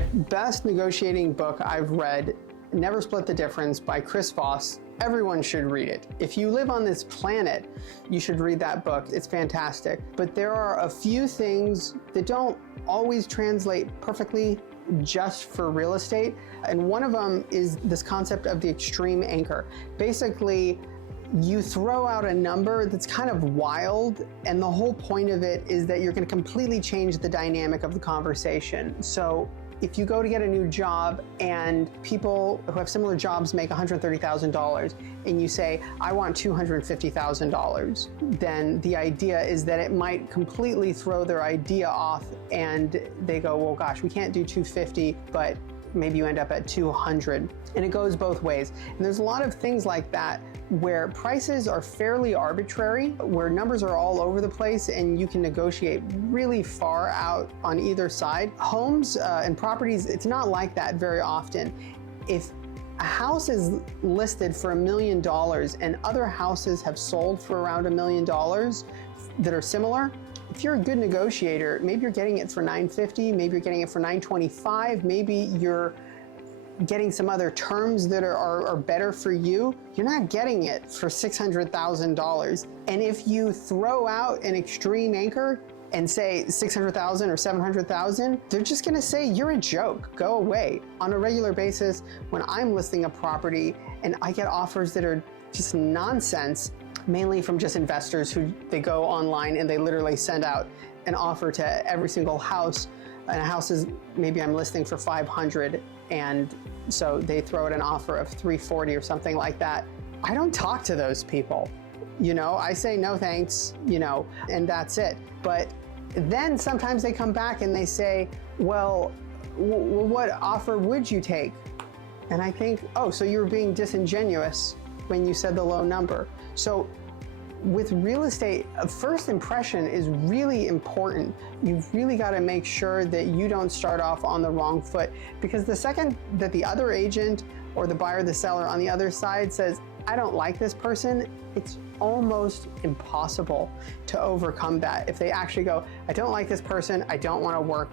Best negotiating book I've read, Never Split the Difference by Chris Voss. Everyone should read it. If you live on this planet, you should read that book. It's fantastic. But there are a few things that don't always translate perfectly just for real estate. And one of them is this concept of the extreme anchor. Basically, you throw out a number that's kind of wild, and the whole point of it is that you're going to completely change the dynamic of the conversation. So if you go to get a new job and people who have similar jobs make $130,000 and you say, I want $250,000, then the idea is that it might completely throw their idea off and they go, well, gosh, we can't do 250, but maybe you end up at 200. And it goes both ways. And there's a lot of things like that where prices are fairly arbitrary, where numbers are all over the place and you can negotiate really far out on either side. Homes and properties, it's not like that very often. If a house is listed for $1 million and other houses have sold for around $1 million that are similar, if you're a good negotiator, maybe you're getting it for $950, maybe you're getting it for $925, maybe you're getting some other terms that are better for you. You're not getting it for $600,000. And if you throw out an extreme anchor and say $600,000 or $700,000, they're just gonna say you're a joke, go away. On a regular basis, when I'm listing a property and I get offers that are just nonsense, mainly from just investors who they go online and they literally send out an offer to every single house. And a house is, maybe I'm listing for 500, and so they throw out an offer of 340 or something like that. I don't talk to those people. You know, I say no thanks, you know, and that's it. But then sometimes they come back and they say, well, what offer would you take? And I think, oh, so you were being disingenuous when you said the low number. So with real estate, a first impression is really important. You've really got to make sure that you don't start off on the wrong foot, because the second that the other agent or the buyer, the seller on the other side says, I don't like this person, it's almost impossible to overcome that. If they actually go, I don't like this person, I don't want to work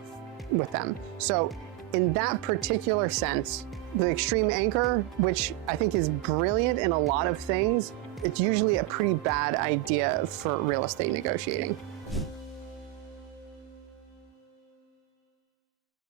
with them. So in that particular sense, the extreme anchor, which I think is brilliant in a lot of things, it's usually a pretty bad idea for real estate negotiating.